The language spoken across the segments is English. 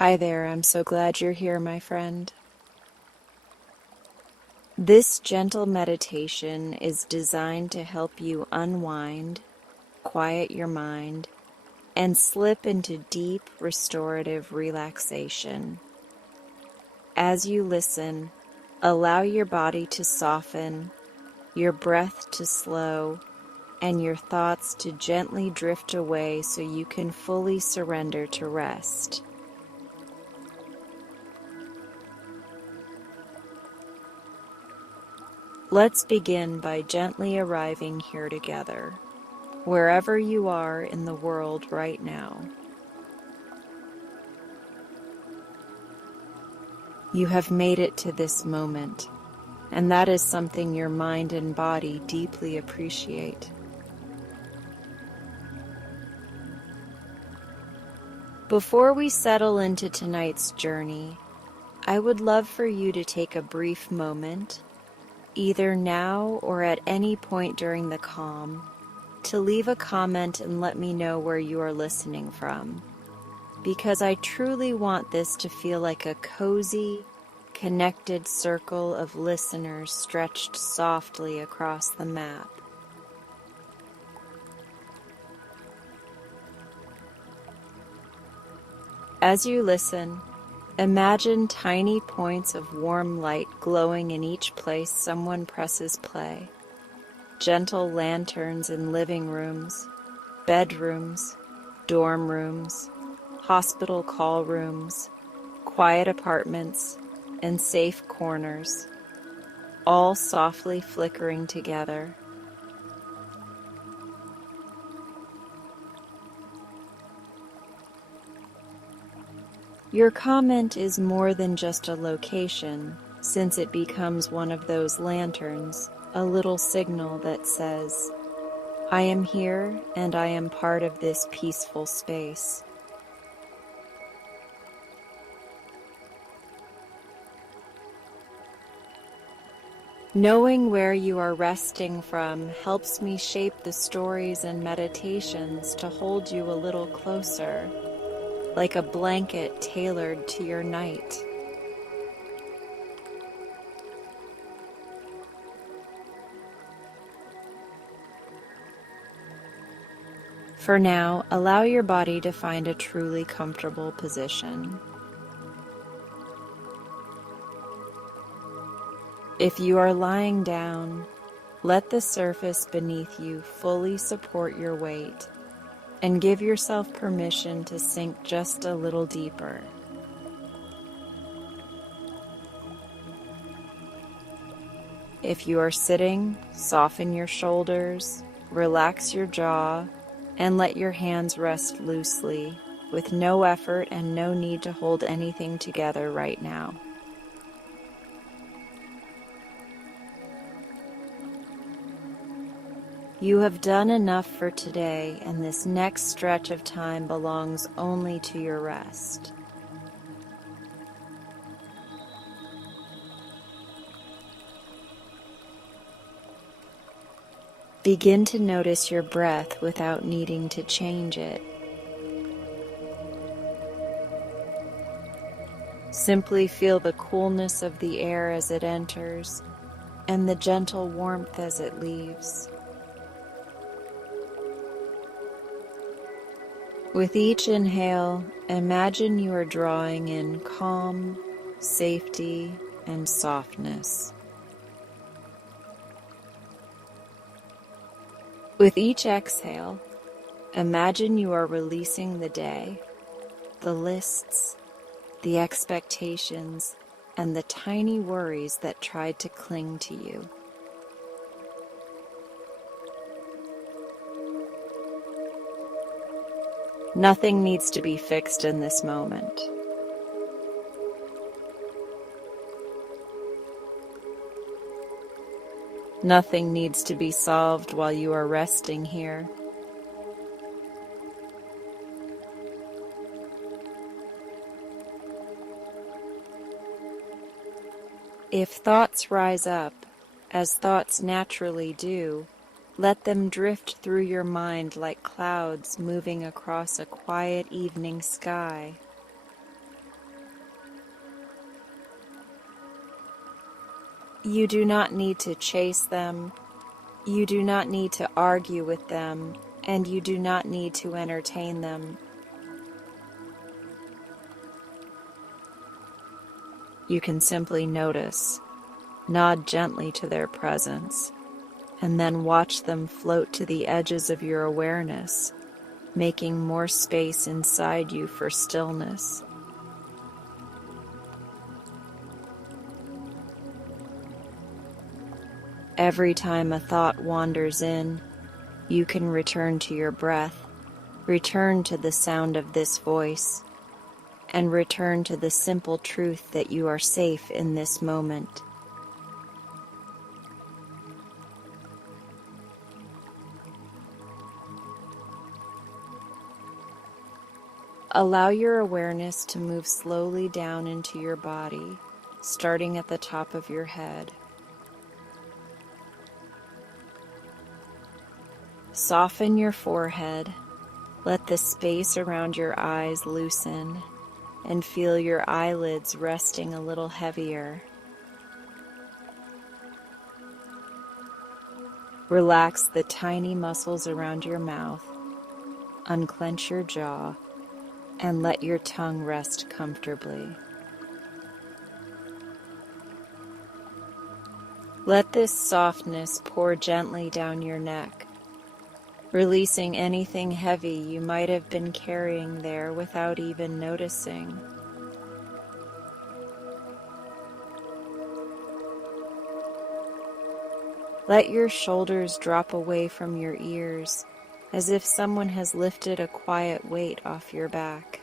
Hi there, I'm so glad you're here, my friend. This gentle meditation is designed to help you unwind, quiet your mind, and slip into deep restorative relaxation. As you listen, allow your body to soften, your breath to slow, and your thoughts to gently drift away so you can fully surrender to rest. Let's begin by gently arriving here together, wherever you are in the world right now. You have made it to this moment, and that is something your mind and body deeply appreciate. Before we settle into tonight's journey, I would love for you to take a brief moment, either now or at any point during the calm, to leave a comment and let me know where you are listening from, because I truly want this to feel like a cozy, connected circle of listeners stretched softly across the map. As you listen, imagine tiny points of warm light glowing in each place someone presses play. Gentle lanterns in living rooms, bedrooms, dorm rooms, hospital call rooms, quiet apartments, and safe corners, all softly flickering together. Your comment is more than just a location, since it becomes one of those lanterns, a little signal that says, I am here and I am part of this peaceful space. Knowing where you are resting from helps me shape the stories and meditations to hold you a little closer, like a blanket tailored to your night. For now, allow your body to find a truly comfortable position. If you are lying down, let the surface beneath you fully support your weight, and give yourself permission to sink just a little deeper. If you are sitting, soften your shoulders, relax your jaw, and let your hands rest loosely, with no effort and no need to hold anything together right now. You have done enough for today, and this next stretch of time belongs only to your rest. Begin to notice your breath without needing to change it. Simply feel the coolness of the air as it enters, and the gentle warmth as it leaves. With each inhale, imagine you are drawing in calm, safety, and softness. With each exhale, imagine you are releasing the day, the lists, the expectations, and the tiny worries that tried to cling to you. Nothing needs to be fixed in this moment. Nothing needs to be solved while you are resting here. If thoughts rise up, as thoughts naturally do, let them drift through your mind like clouds moving across a quiet evening sky. You do not need to chase them. You do not need to argue with them, and you do not need to entertain them. You can simply notice, nod gently to their presence, and then watch them float to the edges of your awareness, making more space inside you for stillness. Every time a thought wanders in, you can return to your breath, return to the sound of this voice, and return to the simple truth that you are safe in this moment. Allow your awareness to move slowly down into your body, starting at the top of your head. Soften your forehead, let the space around your eyes loosen, and feel your eyelids resting a little heavier. Relax the tiny muscles around your mouth, unclench your jaw, and let your tongue rest comfortably. Let this softness pour gently down your neck, releasing anything heavy you might have been carrying there without even noticing. Let your shoulders drop away from your ears, as if someone has lifted a quiet weight off your back.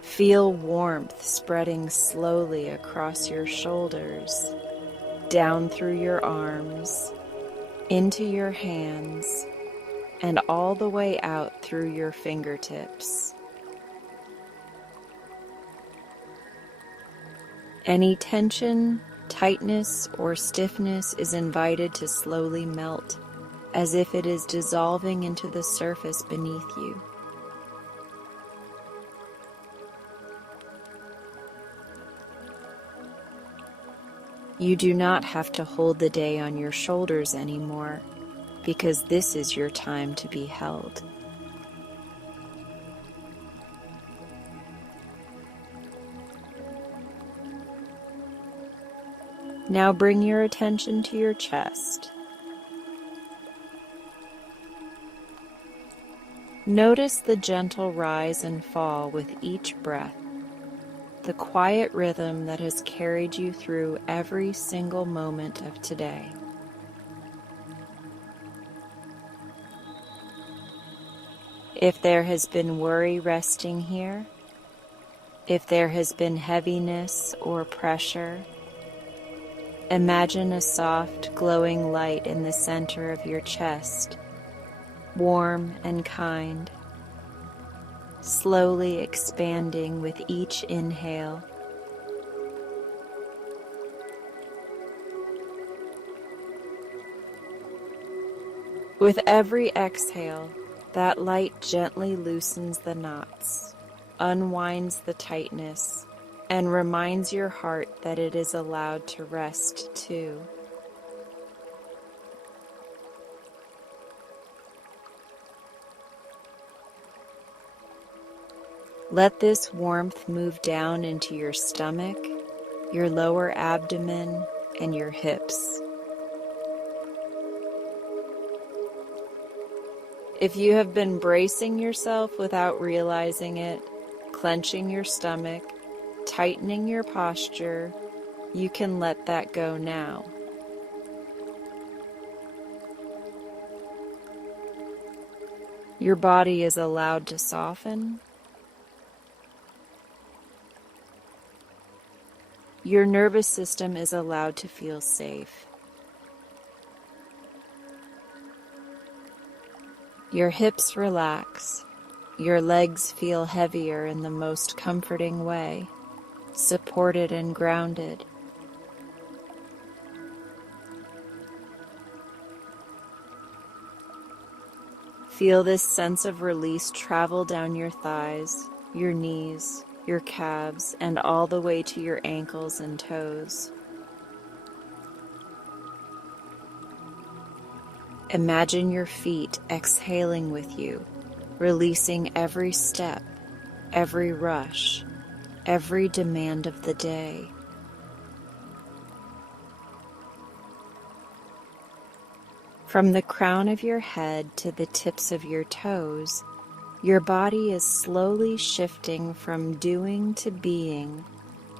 Feel warmth spreading slowly across your shoulders, down through your arms, into your hands, and all the way out through your fingertips. Any tension, tightness, or stiffness is invited to slowly melt, as if it is dissolving into the surface beneath you. You do not have to hold the day on your shoulders anymore, because this is your time to be held. Now bring your attention to your chest. Notice the gentle rise and fall with each breath, the quiet rhythm that has carried you through every single moment of today. If there has been worry resting here, if there has been heaviness or pressure, imagine a soft, glowing light in the center of your chest, warm and kind, slowly expanding with each inhale. With every exhale, that light gently loosens the knots, unwinds the tightness, and reminds your heart that it is allowed to rest too. Let this warmth move down into your stomach, your lower abdomen, and your hips. If you have been bracing yourself without realizing it, clenching your stomach, tightening your posture, you can let that go now. Your body is allowed to soften. Your nervous system is allowed to feel safe. Your hips relax. Your legs feel heavier in the most comforting way, supported and grounded. Feel this sense of release travel down your thighs, your knees, your calves, and all the way to your ankles and toes. Imagine your feet exhaling with you, releasing every step, every rush, every demand of the day. From the crown of your head to the tips of your toes, your body is slowly shifting from doing to being,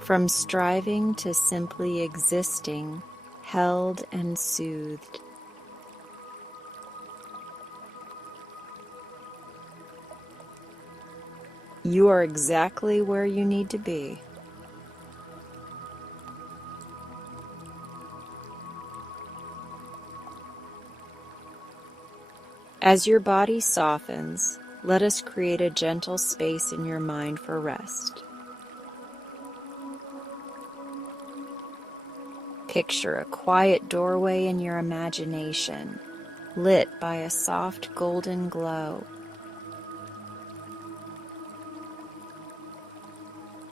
from striving to simply existing, held and soothed. You are exactly where you need to be. As your body softens, let us create a gentle space in your mind for rest. Picture a quiet doorway in your imagination, lit by a soft golden glow.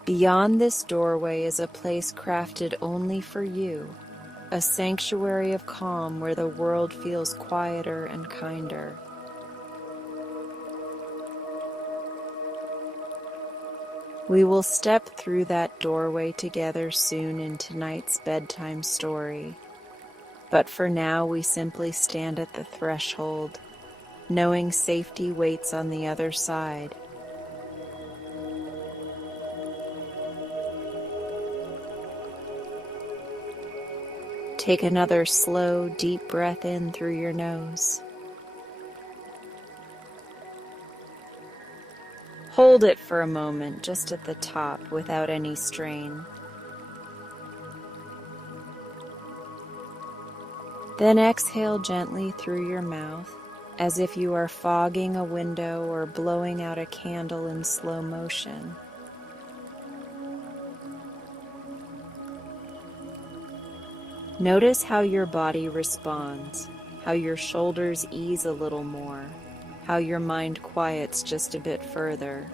Beyond this doorway is a place crafted only for you, a sanctuary of calm where the world feels quieter and kinder. We will step through that doorway together soon in tonight's bedtime story. But for now, we simply stand at the threshold, knowing safety waits on the other side. Take another slow, deep breath in through your nose. Hold it for a moment just at the top without any strain. Then exhale gently through your mouth, as if you are fogging a window or blowing out a candle in slow motion. Notice how your body responds, how your shoulders ease a little more, how your mind quiets just a bit further.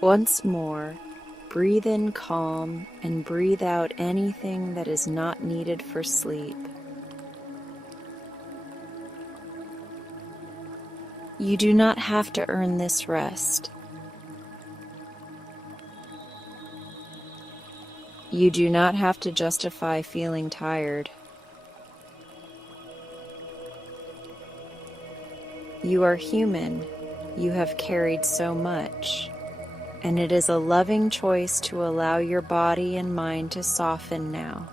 Once more, breathe in calm and breathe out anything that is not needed for sleep. You do not have to earn this rest. You do not have to justify feeling tired. You are human. You have carried so much, and it is a loving choice to allow your body and mind to soften now.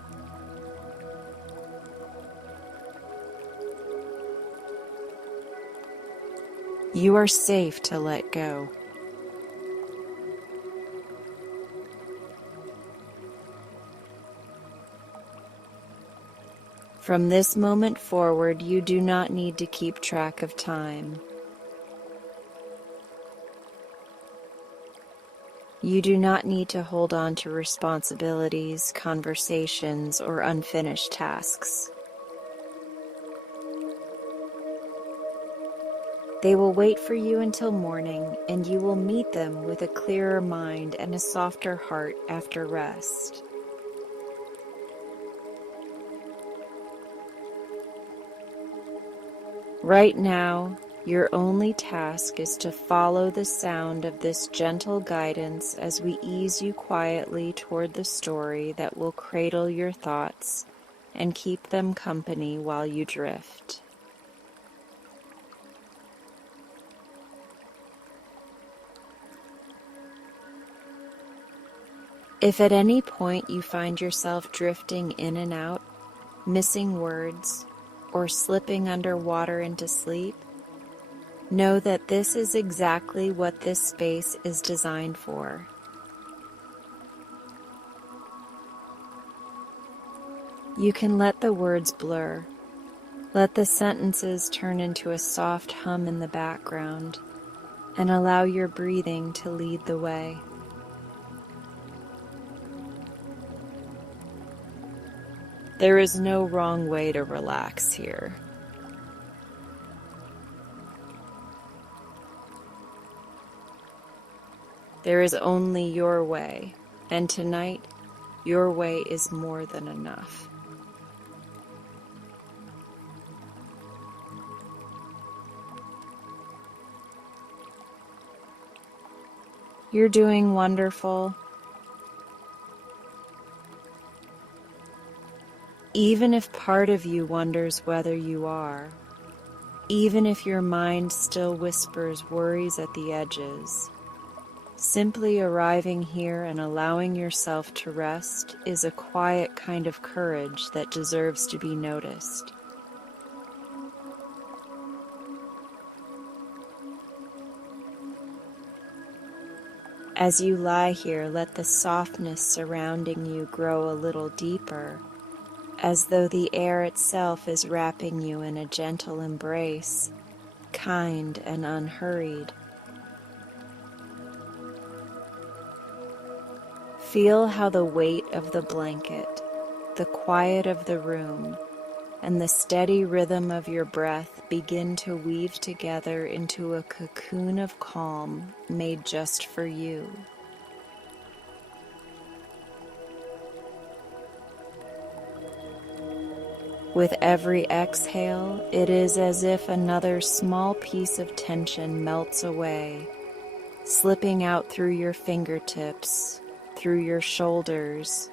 You are safe to let go. From this moment forward, you do not need to keep track of time. You do not need to hold on to responsibilities, conversations, or unfinished tasks. They will wait for you until morning, and you will meet them with a clearer mind and a softer heart after rest. Right now, your only task is to follow the sound of this gentle guidance as we ease you quietly toward the story that will cradle your thoughts and keep them company while you drift. If at any point you find yourself drifting in and out, missing words, or slipping underwater into sleep, know that this is exactly what this space is designed for. You can let the words blur. Let the sentences turn into a soft hum in the background, and allow your breathing to lead the way. There is no wrong way to relax here. There is only your way, and tonight, your way is more than enough. You're doing wonderful. Even if part of you wonders whether you are, even if your mind still whispers worries at the edges, simply arriving here and allowing yourself to rest is a quiet kind of courage that deserves to be noticed. As you lie here, let the softness surrounding you grow a little deeper, as though the air itself is wrapping you in a gentle embrace, kind and unhurried. Feel how the weight of the blanket, the quiet of the room, and the steady rhythm of your breath begin to weave together into a cocoon of calm made just for you. With every exhale, it is as if another small piece of tension melts away, slipping out through your fingertips, through your shoulders,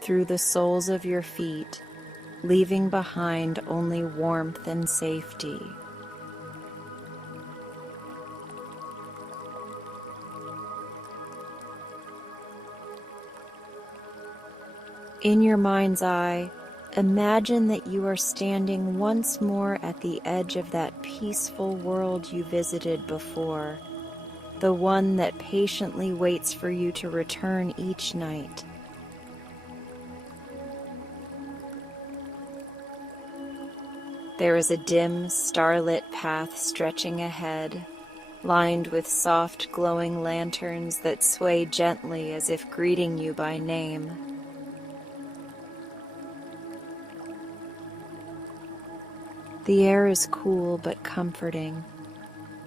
through the soles of your feet, leaving behind only warmth and safety. In your mind's eye, imagine that you are standing once more at the edge of that peaceful world you visited before, the one that patiently waits for you to return each night. There is a dim, starlit path stretching ahead, lined with soft, glowing lanterns that sway gently as if greeting you by name. The air is cool but comforting,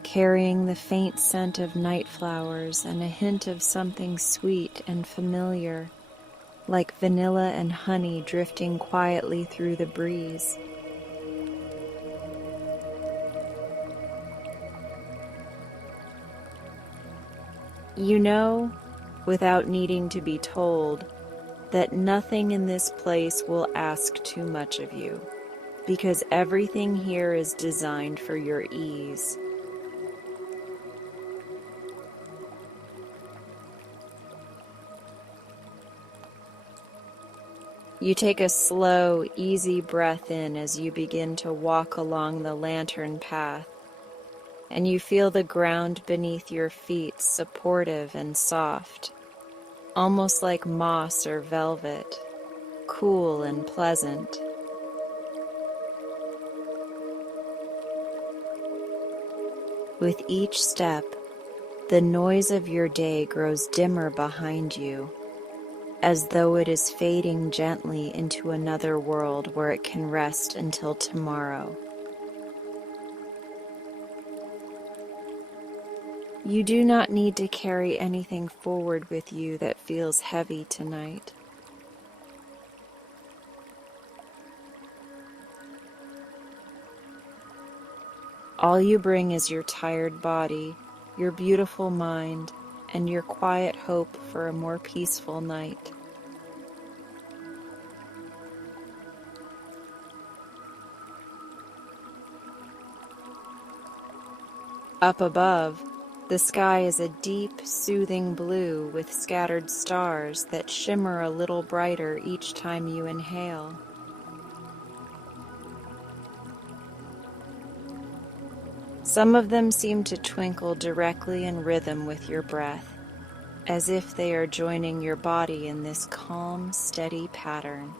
carrying the faint scent of night flowers and a hint of something sweet and familiar, like vanilla and honey drifting quietly through the breeze. You know, without needing to be told, that nothing in this place will ask too much of you, because everything here is designed for your ease. You take a slow, easy breath in as you begin to walk along the lantern path, and you feel the ground beneath your feet supportive and soft, almost like moss or velvet, cool and pleasant. With each step, the noise of your day grows dimmer behind you, as though it is fading gently into another world where it can rest until tomorrow. You do not need to carry anything forward with you that feels heavy tonight. All you bring is your tired body, your beautiful mind, and your quiet hope for a more peaceful night. Up above, the sky is a deep, soothing blue with scattered stars that shimmer a little brighter each time you inhale. Some of them seem to twinkle directly in rhythm with your breath, as if they are joining your body in this calm, steady pattern.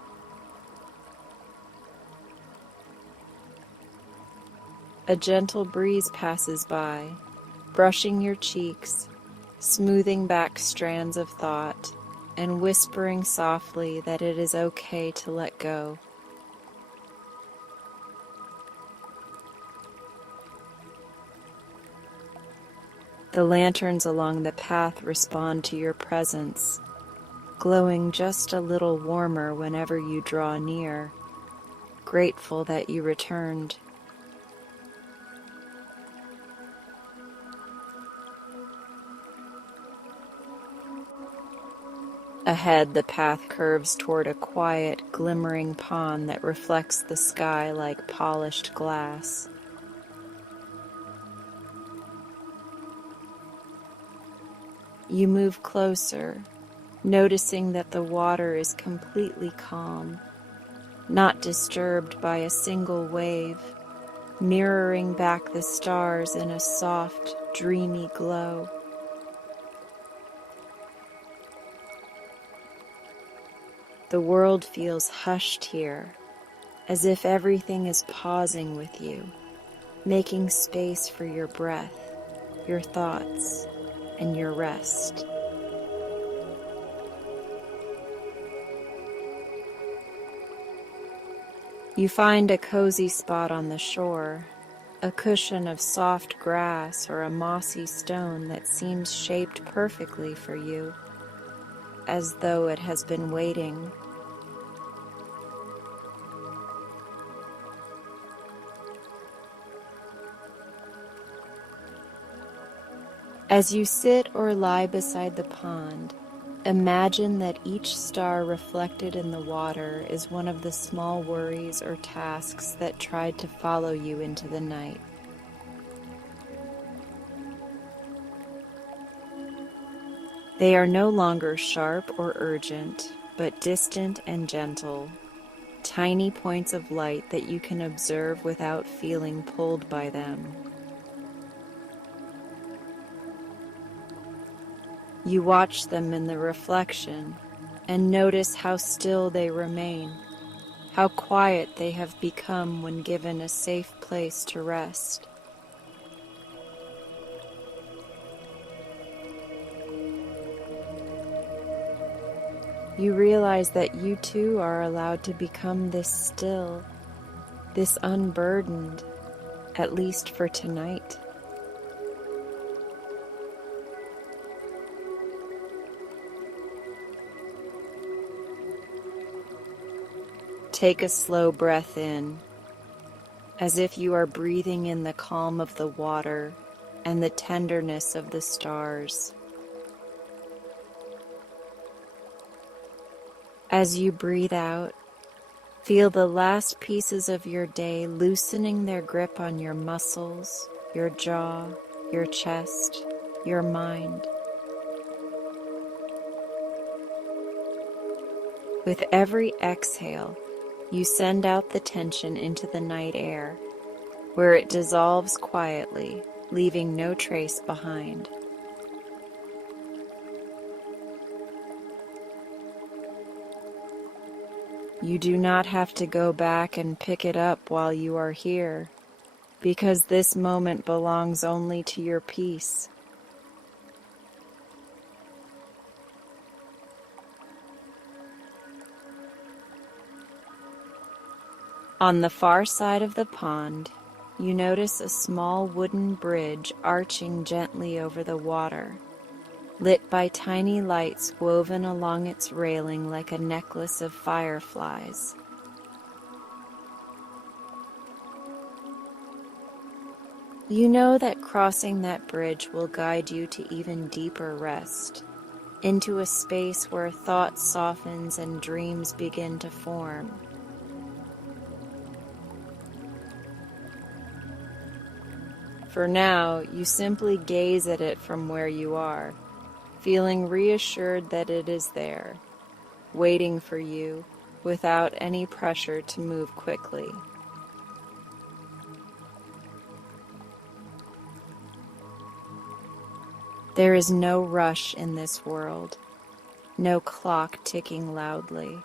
A gentle breeze passes by, brushing your cheeks, smoothing back strands of thought, and whispering softly that it is okay to let go. The lanterns along the path respond to your presence, glowing just a little warmer whenever you draw near, grateful that you returned. Ahead, the path curves toward a quiet, glimmering pond that reflects the sky like polished glass. You move closer, noticing that the water is completely calm, not disturbed by a single wave, mirroring back the stars in a soft, dreamy glow. The world feels hushed here, as if everything is pausing with you, making space for your breath, your thoughts, and your rest. You find a cozy spot on the shore, a cushion of soft grass or a mossy stone that seems shaped perfectly for you, as though it has been waiting. As you sit or lie beside the pond, imagine that each star reflected in the water is one of the small worries or tasks that tried to follow you into the night. They are no longer sharp or urgent, but distant and gentle, tiny points of light that you can observe without feeling pulled by them. You watch them in the reflection and notice how still they remain, how quiet they have become when given a safe place to rest. You realize that you too are allowed to become this still, this unburdened, at least for tonight. Take a slow breath in, as if you are breathing in the calm of the water and the tenderness of the stars. As you breathe out, feel the last pieces of your day loosening their grip on your muscles, your jaw, your chest, your mind. With every exhale, you send out the tension into the night air, where it dissolves quietly, leaving no trace behind. You do not have to go back and pick it up while you are here, because this moment belongs only to your peace. On the far side of the pond, you notice a small wooden bridge arching gently over the water, lit by tiny lights woven along its railing like a necklace of fireflies. You know that crossing that bridge will guide you to even deeper rest, into a space where thought softens and dreams begin to form. For now, you simply gaze at it from where you are, feeling reassured that it is there, waiting for you, without any pressure to move quickly. There is no rush in this world, no clock ticking loudly,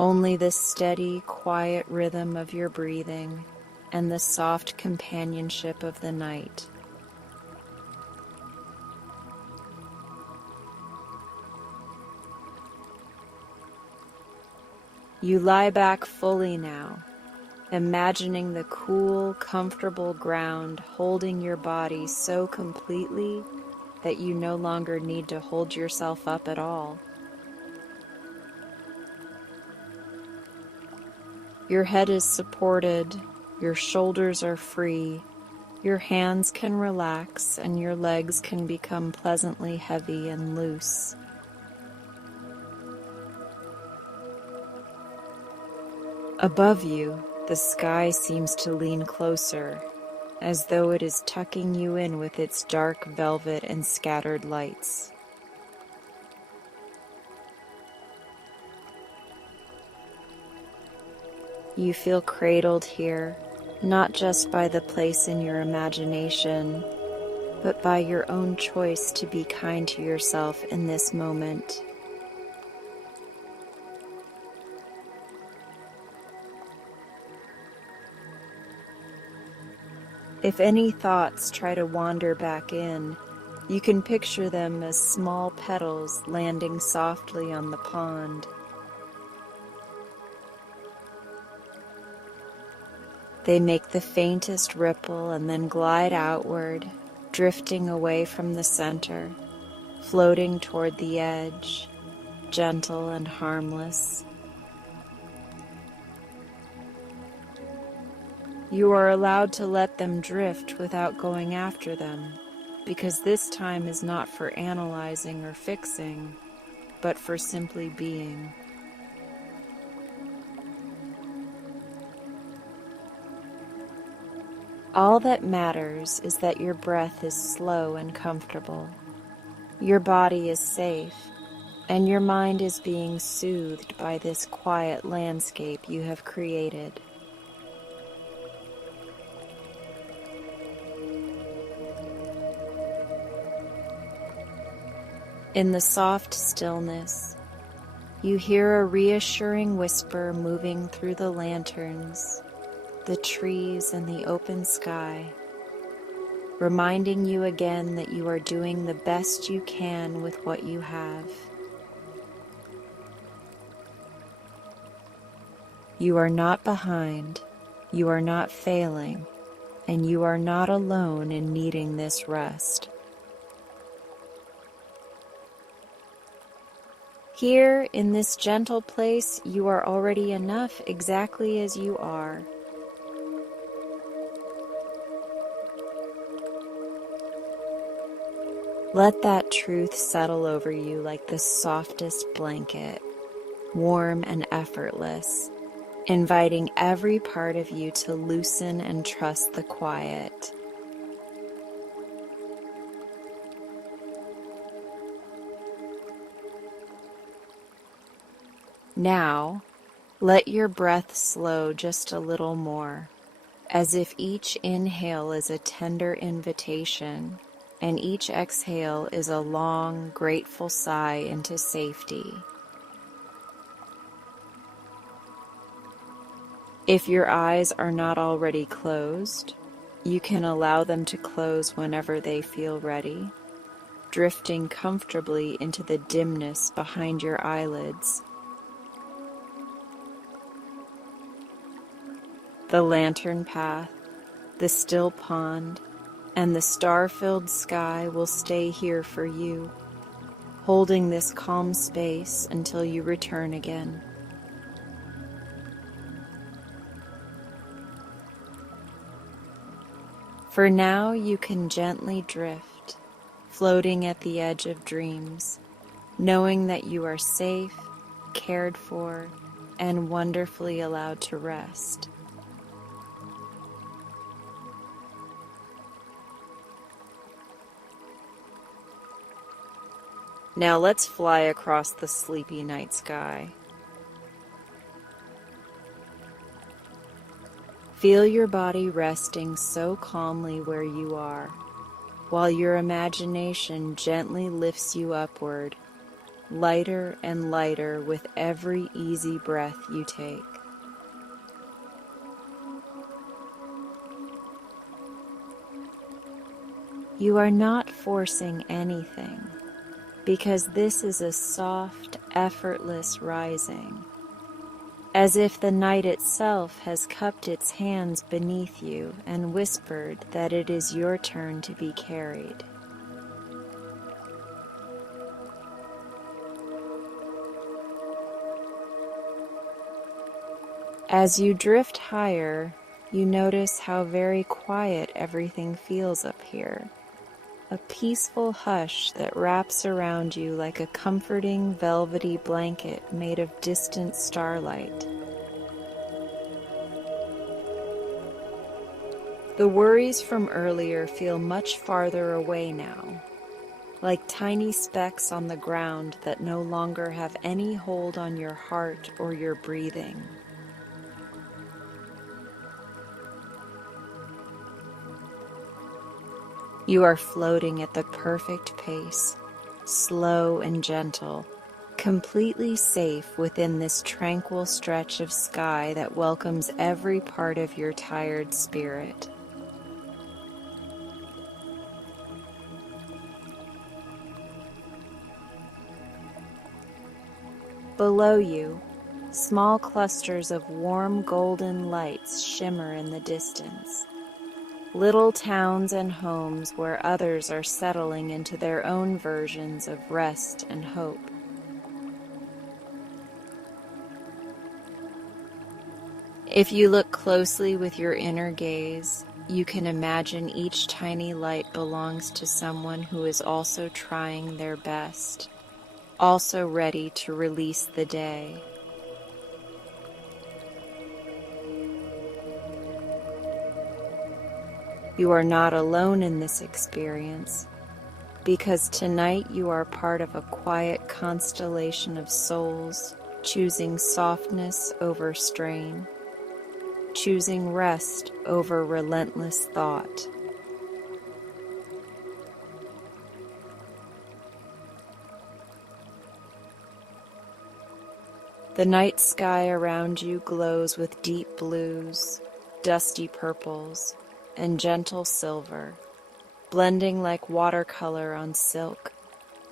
only the steady, quiet rhythm of your breathing and the soft companionship of the night. You lie back fully now, imagining the cool, comfortable ground holding your body so completely that you no longer need to hold yourself up at all. Your head is supported, your shoulders are free, your hands can relax, and your legs can become pleasantly heavy and loose. Above you, the sky seems to lean closer, as though it is tucking you in with its dark velvet and scattered lights. You feel cradled here, not just by the place in your imagination, but by your own choice to be kind to yourself in this moment. If any thoughts try to wander back in, you can picture them as small petals landing softly on the pond. They make the faintest ripple and then glide outward, drifting away from the center, floating toward the edge, gentle and harmless. You are allowed to let them drift without going after them, because this time is not for analyzing or fixing, but for simply being. All that matters is that your breath is slow and comfortable. Your body is safe, and your mind is being soothed by this quiet landscape you have created. In the soft stillness, you hear a reassuring whisper moving through the lanterns, the trees, and the open sky, reminding you again that you are doing the best you can with what you have. You are not behind, you are not failing, and you are not alone in needing this rest. Here, in this gentle place, you are already enough exactly as you are. Let that truth settle over you like the softest blanket, warm and effortless, inviting every part of you to loosen and trust the quiet. Now, let your breath slow just a little more, as if each inhale is a tender invitation, and each exhale is a long, grateful sigh into safety. If your eyes are not already closed, you can allow them to close whenever they feel ready, drifting comfortably into the dimness behind your eyelids. The lantern path, the still pond, and the star-filled sky will stay here for you, holding this calm space until you return again. For now, you can gently drift, floating at the edge of dreams, knowing that you are safe, cared for, and wonderfully allowed to rest. Now let's fly across the sleepy night sky. Feel your body resting so calmly where you are, while your imagination gently lifts you upward, lighter and lighter with every easy breath you take. You are not forcing anything, because this is a soft, effortless rising. as if the night itself has cupped its hands beneath you and whispered that it is your turn to be carried. As you drift higher, you notice how very quiet everything feels up here. A peaceful hush that wraps around you like a comforting, velvety blanket made of distant starlight. The worries from earlier feel much farther away now, like tiny specks on the ground that no longer have any hold on your heart or your breathing. You are floating at the perfect pace, slow and gentle, completely safe within this tranquil stretch of sky that welcomes every part of your tired spirit. Below you, small clusters of warm golden lights shimmer in the distance. Little towns and homes where others are settling into their own versions of rest and hope. If you look closely with your inner gaze, you can imagine each tiny light belongs to someone who is also trying their best, also ready to release the day. You are not alone in this experience, because tonight you are part of a quiet constellation of souls choosing softness over strain, choosing rest over relentless thought. The night sky around you glows with deep blues, dusty purples, and gentle silver, blending like watercolor on silk,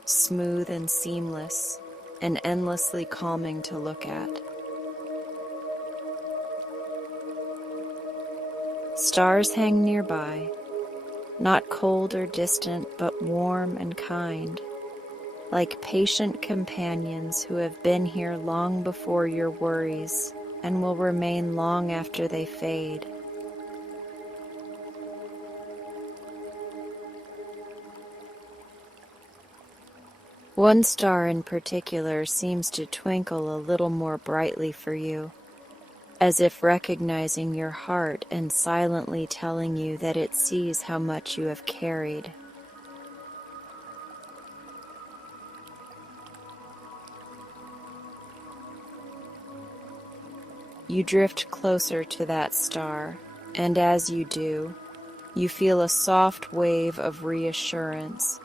smooth and seamless, and endlessly calming to look at. Stars hang nearby, not cold or distant, but warm and kind, like patient companions who have been here long before your worries and will remain long after they fade. One star in particular seems to twinkle a little more brightly for you, as if recognizing your heart and silently telling you that it sees how much you have carried. You drift closer to that star, and as you do, you feel a soft wave of reassurance,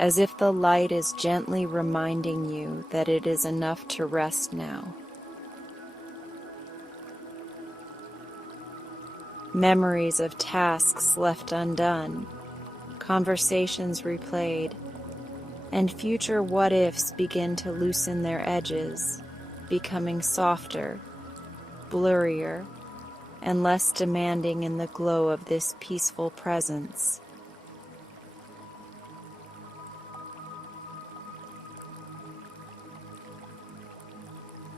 as if the light is gently reminding you that it is enough to rest now. Memories of tasks left undone, conversations replayed, and future what-ifs begin to loosen their edges, becoming softer, blurrier, and less demanding in the glow of this peaceful presence.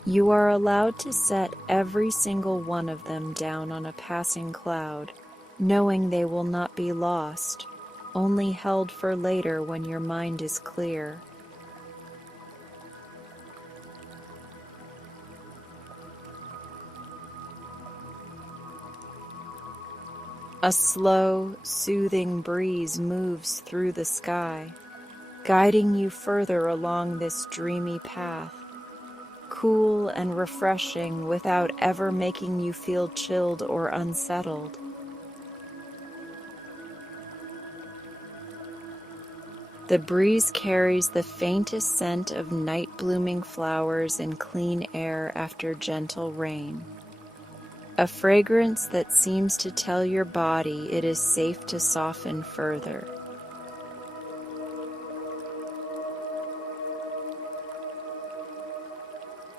You are allowed to set every single one of them down on a passing cloud, knowing they will not be lost, only held for later when your mind is clear. A slow, soothing breeze moves through the sky, guiding you further along this dreamy path, cool and refreshing without ever making you feel chilled or unsettled. The breeze carries the faintest scent of night-blooming flowers and clean air after gentle rain, a fragrance that seems to tell your body it is safe to soften further.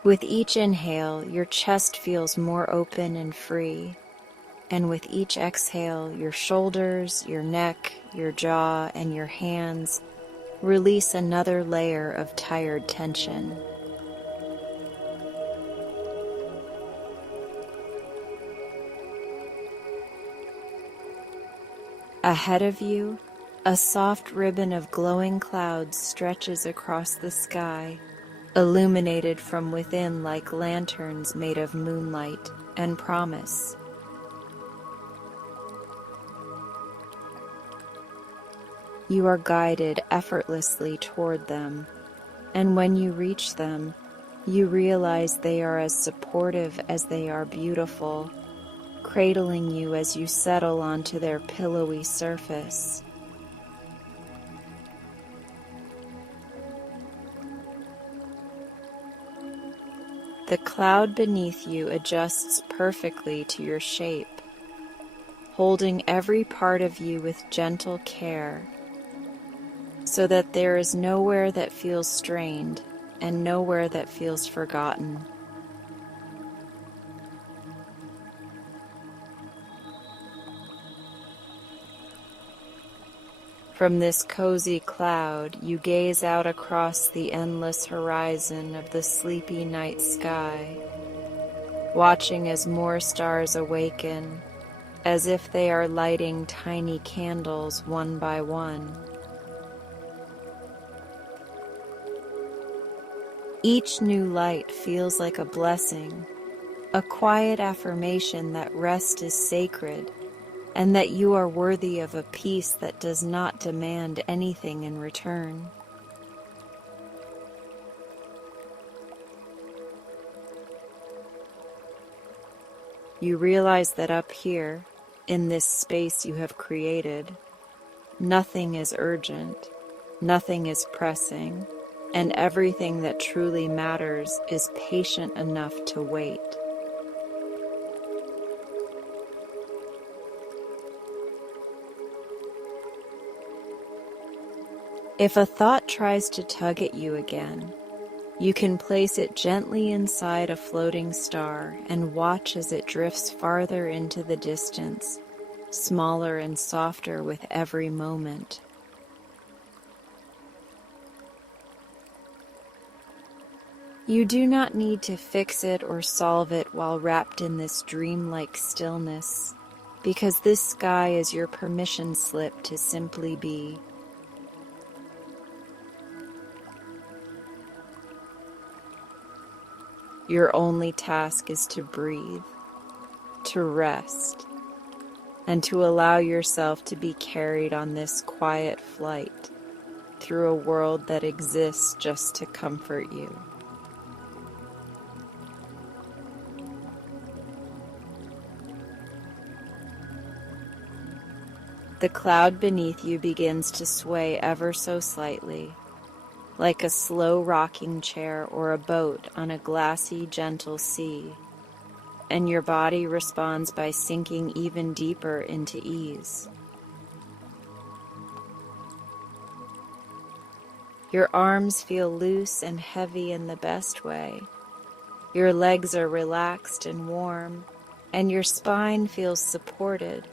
With each inhale, your chest feels more open and free, and with each exhale, your shoulders, your neck, your jaw, and your hands release another layer of tired tension. Ahead of you, a soft ribbon of glowing clouds stretches across the sky, illuminated from within like lanterns made of moonlight and promise. You are guided effortlessly toward them, and when you reach them, you realize they are as supportive as they are beautiful, cradling you as you settle onto their pillowy surface. The cloud beneath you adjusts perfectly to your shape, holding every part of you with gentle care, so that there is nowhere that feels strained and nowhere that feels forgotten. From this cozy cloud, you gaze out across the endless horizon of the sleepy night sky, watching as more stars awaken, as if they are lighting tiny candles one by one. Each new light feels like a blessing, a quiet affirmation that rest is sacred, and that you are worthy of a peace that does not demand anything in return. You realize that up here, in this space you have created, nothing is urgent, nothing is pressing, and everything that truly matters is patient enough to wait. If a thought tries to tug at you again, you can place it gently inside a floating star and watch as it drifts farther into the distance, smaller and softer with every moment. You do not need to fix it or solve it while wrapped in this dreamlike stillness, because this sky is your permission slip to simply be. Your only task is to breathe, to rest, and to allow yourself to be carried on this quiet flight through a world that exists just to comfort you. The cloud beneath you begins to sway ever so slightly, like a slow rocking chair or a boat on a glassy, gentle sea, and your body responds by sinking even deeper into ease. Your arms feel loose and heavy in the best way. Your legs are relaxed and warm, and your spine feels supported,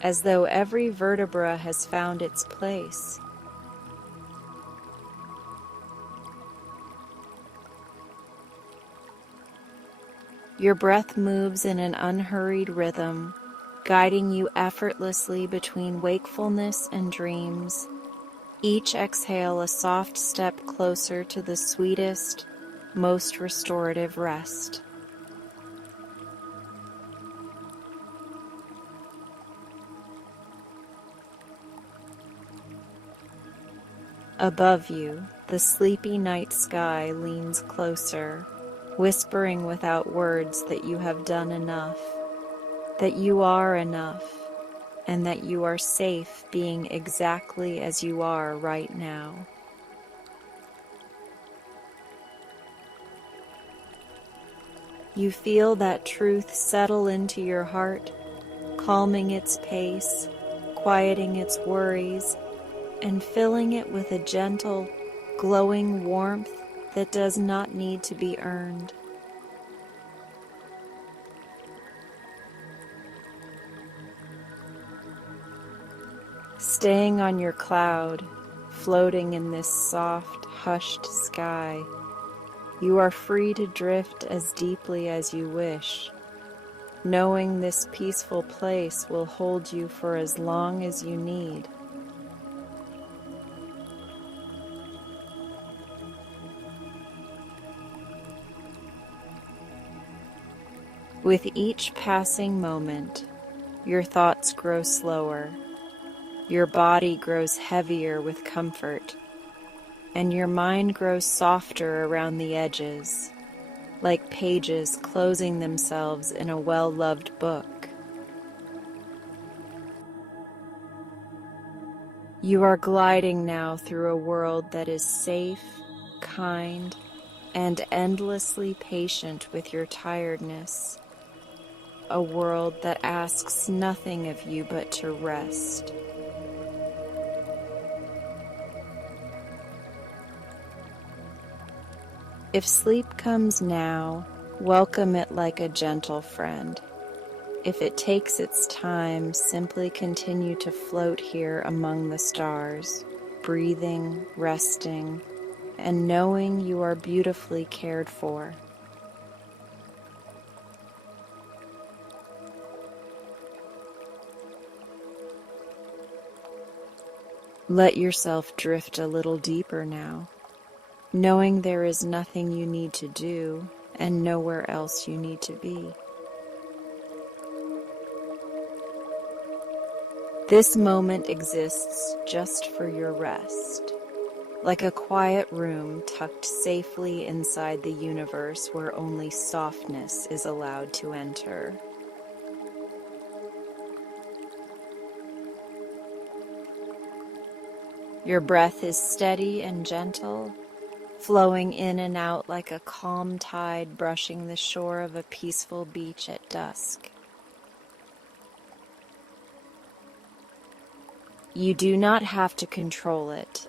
as though every vertebra has found its place. Your breath moves in an unhurried rhythm, guiding you effortlessly between wakefulness and dreams. Each exhale a soft step closer to the sweetest, most restorative rest. Above you, the sleepy night sky leans closer, whispering without words that you have done enough, that you are enough, and that you are safe being exactly as you are right now. You feel that truth settle into your heart, calming its pace, quieting its worries, and filling it with a gentle, glowing warmth that does not need to be earned. Staying on your cloud, floating in this soft, hushed sky, you are free to drift as deeply as you wish, knowing this peaceful place will hold you for as long as you need. With each passing moment, your thoughts grow slower, your body grows heavier with comfort, and your mind grows softer around the edges, like pages closing themselves in a well-loved book. You are gliding now through a world that is safe, kind, and endlessly patient with your tiredness. A world that asks nothing of you but to rest. If sleep comes now, welcome it like a gentle friend. If it takes its time, simply continue to float here among the stars, breathing, resting, and knowing you are beautifully cared for. Let yourself drift a little deeper now, knowing there is nothing you need to do and nowhere else you need to be. This moment exists just for your rest, like a quiet room tucked safely inside the universe where only softness is allowed to enter. Your breath is steady and gentle, flowing in and out like a calm tide brushing the shore of a peaceful beach at dusk. You do not have to control it,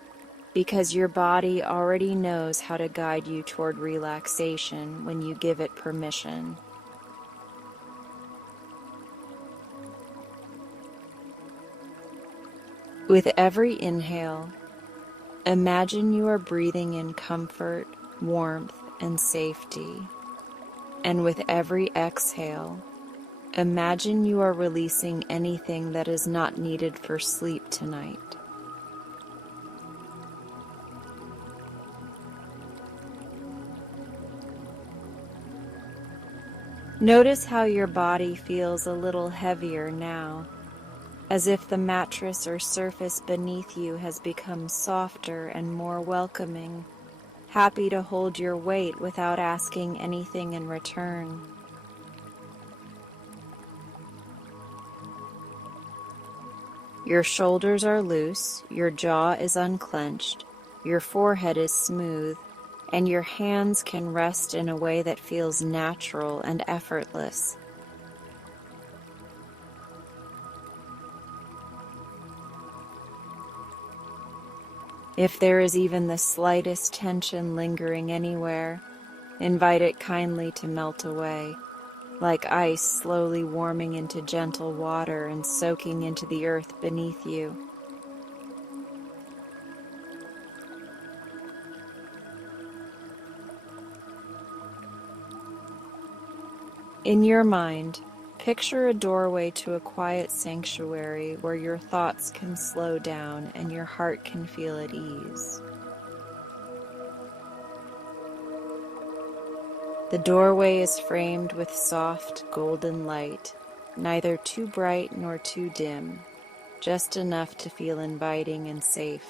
because your body already knows how to guide you toward relaxation when you give it permission. With every inhale, imagine you are breathing in comfort, warmth, and safety. And with every exhale, imagine you are releasing anything that is not needed for sleep tonight. Notice how your body feels a little heavier now, as if the mattress or surface beneath you has become softer and more welcoming, happy to hold your weight without asking anything in return. Your shoulders are loose, your jaw is unclenched, your forehead is smooth, and your hands can rest in a way that feels natural and effortless. If there is even the slightest tension lingering anywhere, invite it kindly to melt away, like ice slowly warming into gentle water and soaking into the earth beneath you. In your mind, picture a doorway to a quiet sanctuary where your thoughts can slow down and your heart can feel at ease. The doorway is framed with soft, golden light, neither too bright nor too dim, just enough to feel inviting and safe.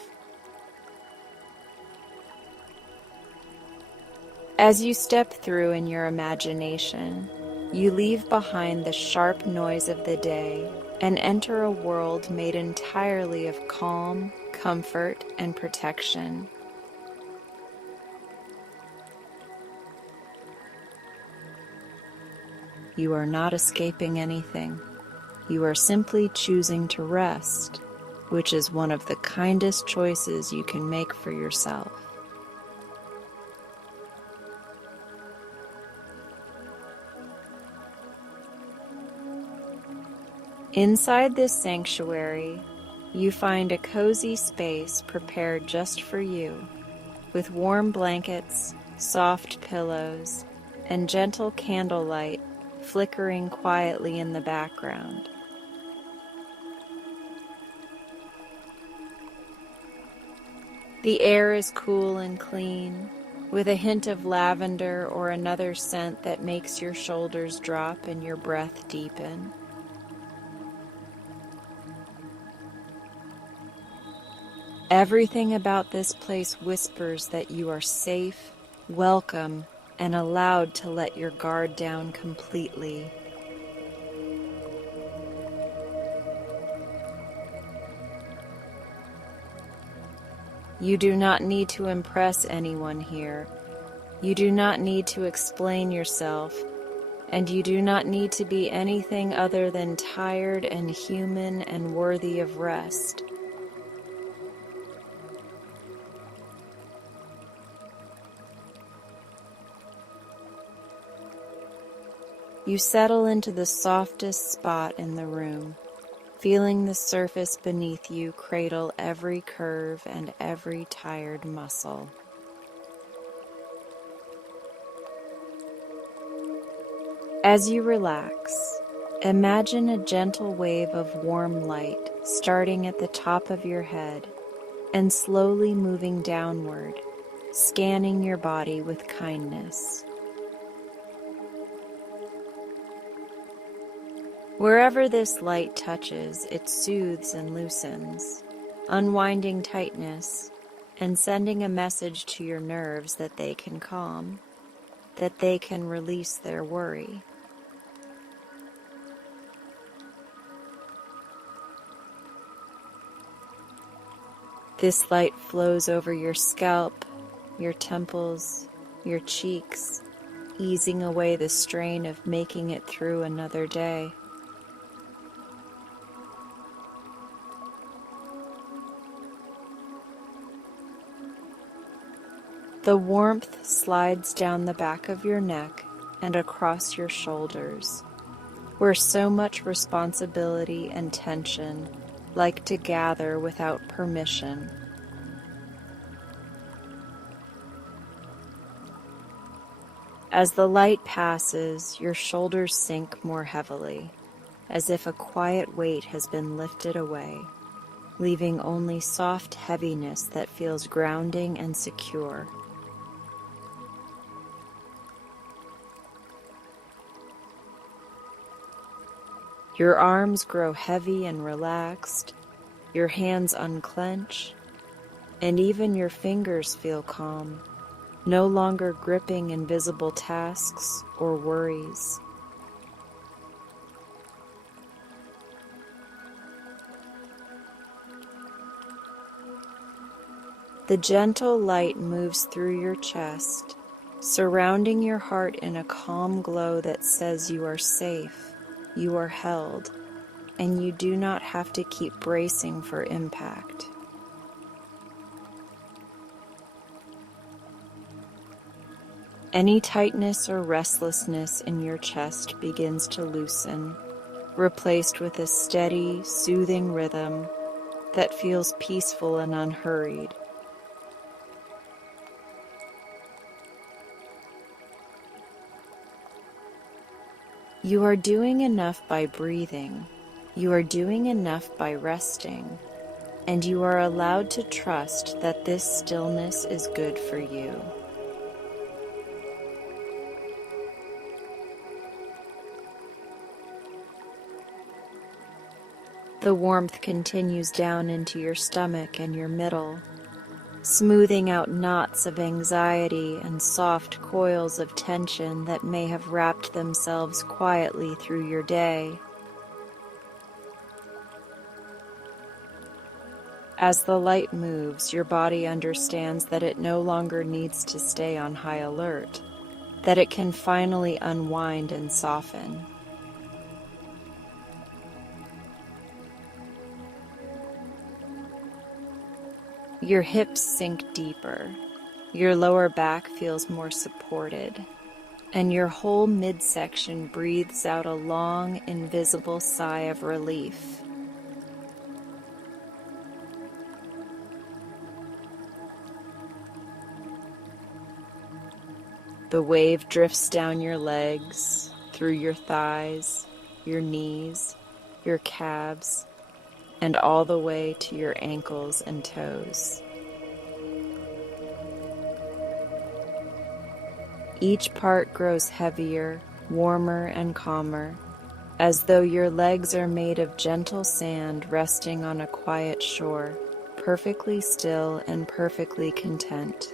As you step through in your imagination, you leave behind the sharp noise of the day and enter a world made entirely of calm, comfort, and protection. You are not escaping anything. You are simply choosing to rest, which is one of the kindest choices you can make for yourself. Inside this sanctuary, you find a cozy space prepared just for you, with warm blankets, soft pillows, and gentle candlelight flickering quietly in the background. The air is cool and clean, with a hint of lavender or another scent that makes your shoulders drop and your breath deepen. Everything about this place whispers that you are safe, welcome, and allowed to let your guard down completely. You do not need to impress anyone here. You do not need to explain yourself, and you do not need to be anything other than tired and human and worthy of rest. You settle into the softest spot in the room, feeling the surface beneath you cradle every curve and every tired muscle. As you relax, imagine a gentle wave of warm light starting at the top of your head and slowly moving downward, scanning your body with kindness. Wherever this light touches, it soothes and loosens, unwinding tightness and sending a message to your nerves that they can calm, that they can release their worry. This light flows over your scalp, your temples, your cheeks, easing away the strain of making it through another day. The warmth slides down the back of your neck and across your shoulders, where so much responsibility and tension like to gather without permission. As the light passes, your shoulders sink more heavily, as if a quiet weight has been lifted away, leaving only soft heaviness that feels grounding and secure. Your arms grow heavy and relaxed, your hands unclench, and even your fingers feel calm, no longer gripping invisible tasks or worries. The gentle light moves through your chest, surrounding your heart in a calm glow that says you are safe, you are held, and you do not have to keep bracing for impact. Any tightness or restlessness in your chest begins to loosen, replaced with a steady, soothing rhythm that feels peaceful and unhurried. You are doing enough by breathing. You are doing enough by resting. And you are allowed to trust that this stillness is good for you. The warmth continues down into your stomach and your middle, smoothing out knots of anxiety and soft coils of tension that may have wrapped themselves quietly through your day. As the light moves, your body understands that it no longer needs to stay on high alert, that it can finally unwind and soften. Your hips sink deeper, your lower back feels more supported, and your whole midsection breathes out a long, invisible sigh of relief. The wave drifts down your legs, through your thighs, your knees, your calves, and all the way to your ankles and toes. Each part grows heavier, warmer, and calmer, as though your legs are made of gentle sand resting on a quiet shore, perfectly still and perfectly content.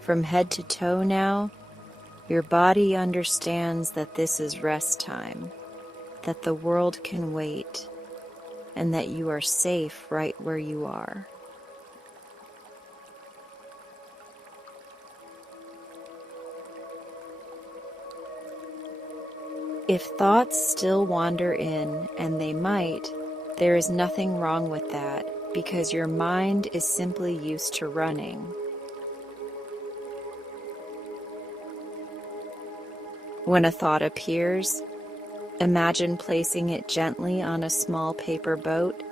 From head to toe now, your body understands that this is rest time, that the world can wait, and that you are safe right where you are. If thoughts still wander in, and they might, there is nothing wrong with that, because your mind is simply used to running. When a thought appears, imagine placing it gently on a small paper boat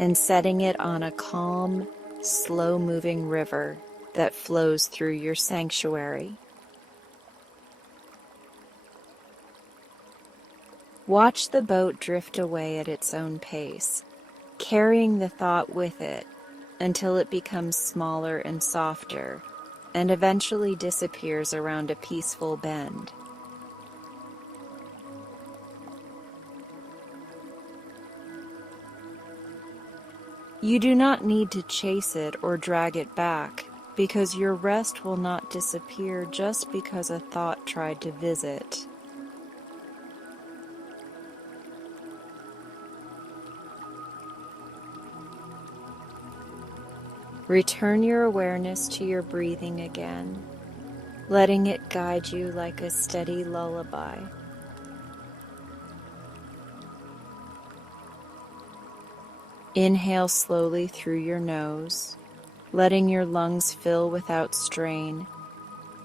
and setting it on a calm, slow-moving river that flows through your sanctuary. Watch the boat drift away at its own pace, carrying the thought with it until it becomes smaller and softer, and eventually disappears around a peaceful bend. You do not need to chase it or drag it back, because your rest will not disappear just because a thought tried to visit. Return your awareness to your breathing again, letting it guide you like a steady lullaby. Inhale slowly through your nose, letting your lungs fill without strain,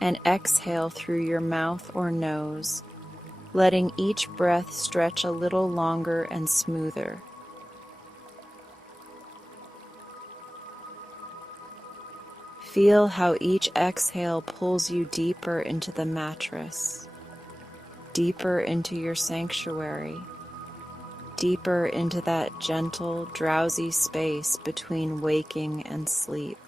and exhale through your mouth or nose, letting each breath stretch a little longer and smoother. Feel how each exhale pulls you deeper into the mattress, deeper into your sanctuary, deeper into that gentle, drowsy space between waking and sleep.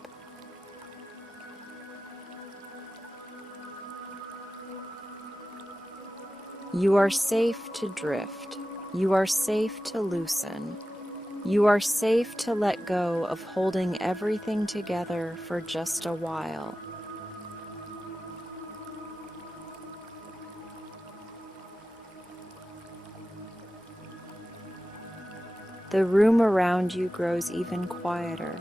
You are safe to drift. You are safe to loosen. You are safe to let go of holding everything together for just a while. The room around you grows even quieter,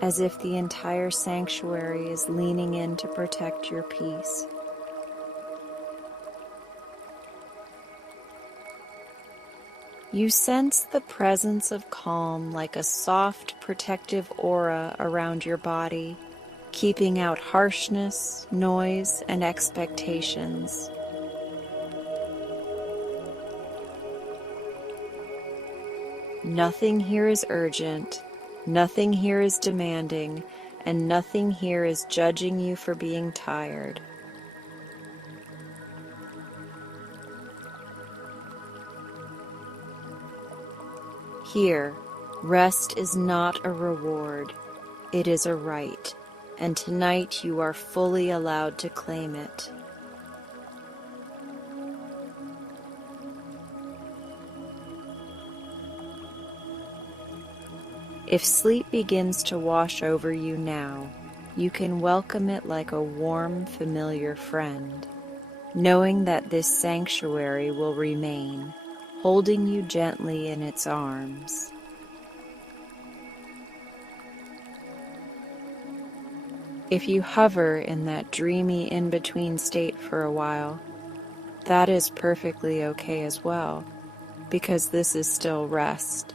as if the entire sanctuary is leaning in to protect your peace. You sense the presence of calm like a soft, protective aura around your body, keeping out harshness, noise, and expectations. Nothing here is urgent, nothing here is demanding, and nothing here is judging you for being tired. Here, rest is not a reward, it is a right, and tonight you are fully allowed to claim it. If sleep begins to wash over you now, you can welcome it like a warm, familiar friend, knowing that this sanctuary will remain, holding you gently in its arms. If you hover in that dreamy in-between state for a while, that is perfectly okay as well, because this is still rest.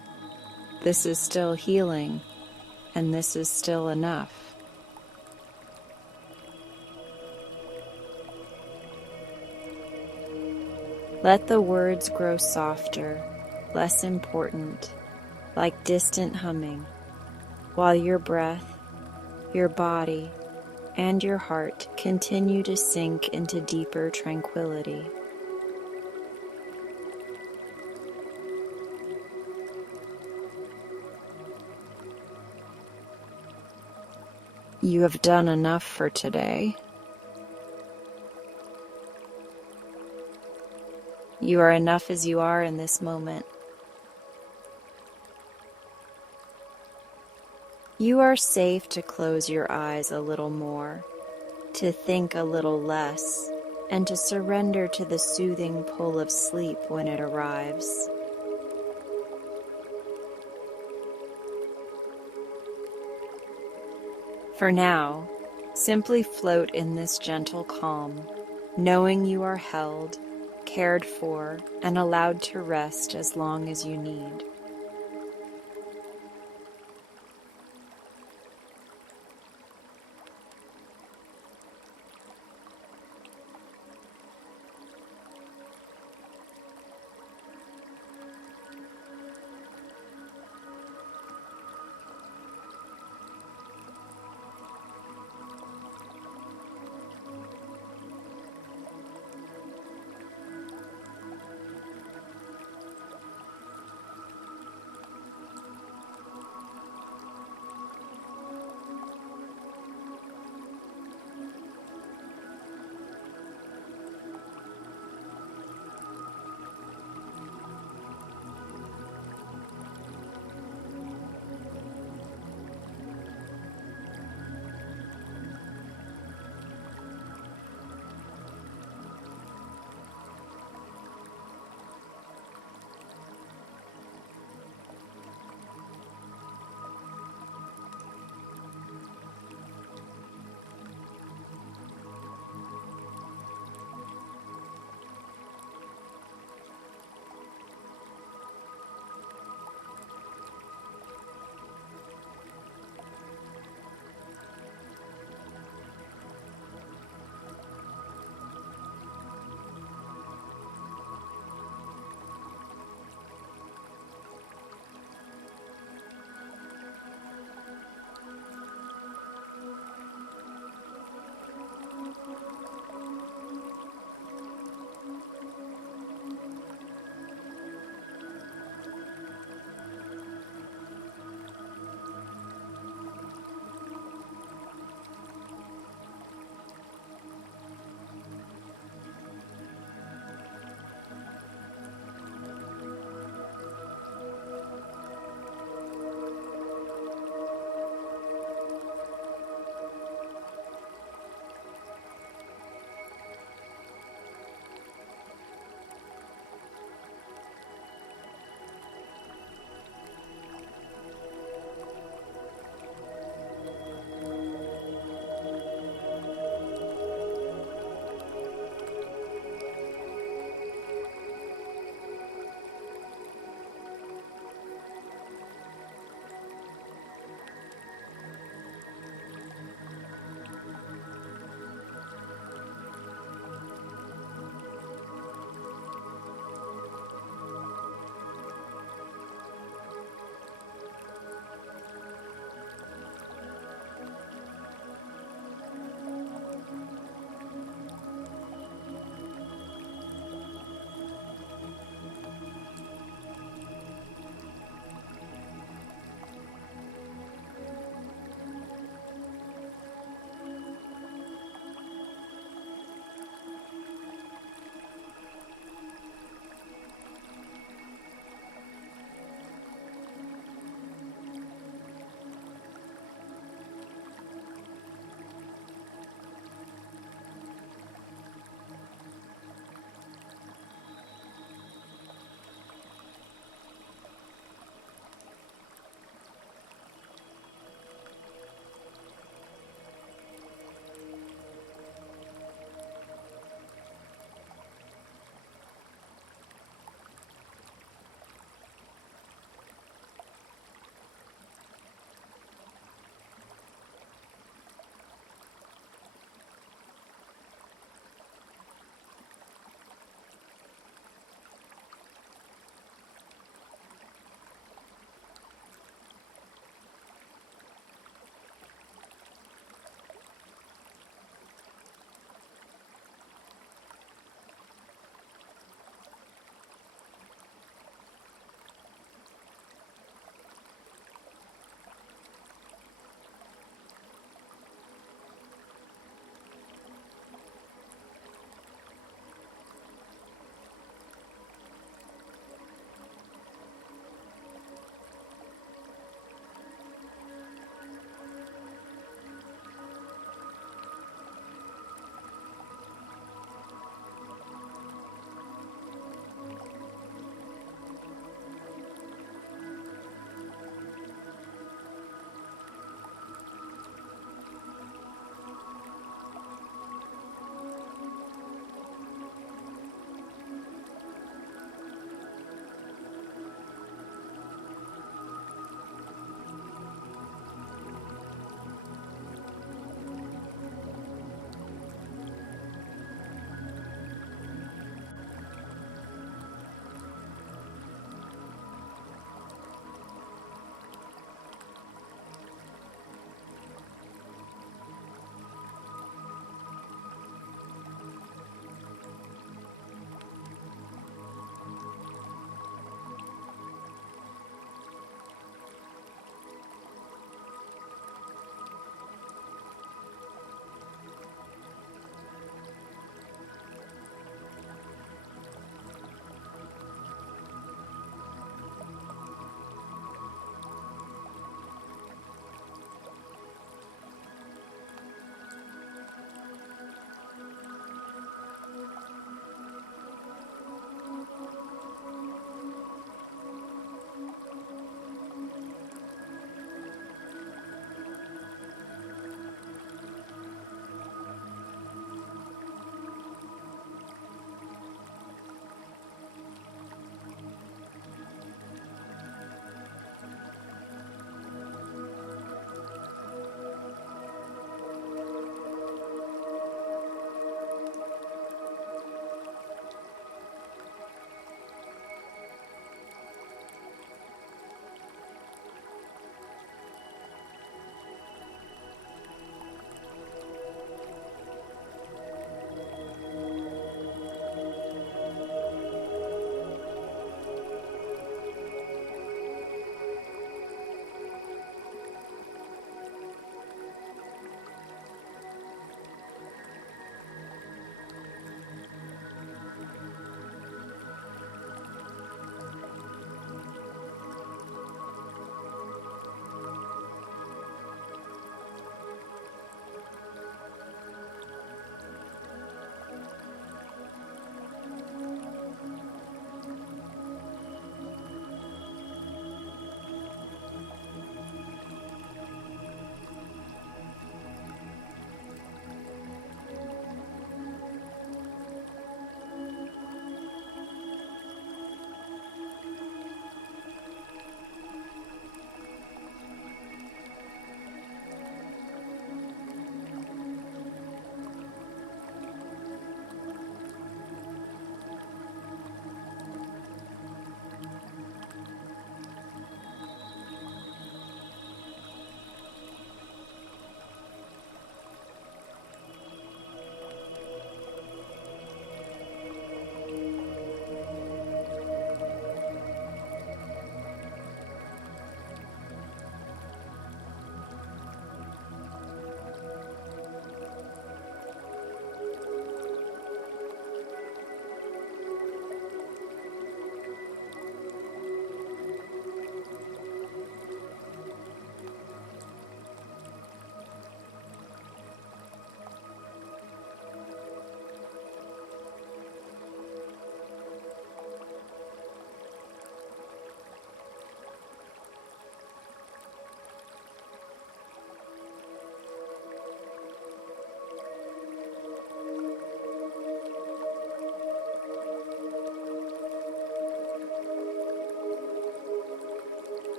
This is still healing, and this is still enough. Let the words grow softer, less important, like distant humming, while your breath, your body, and your heart continue to sink into deeper tranquility. You have done enough for today. You are enough as you are in this moment. You are safe to close your eyes a little more, to think a little less, and to surrender to the soothing pull of sleep when it arrives. For now, simply float in this gentle calm, knowing you are held, cared for, and allowed to rest as long as you need.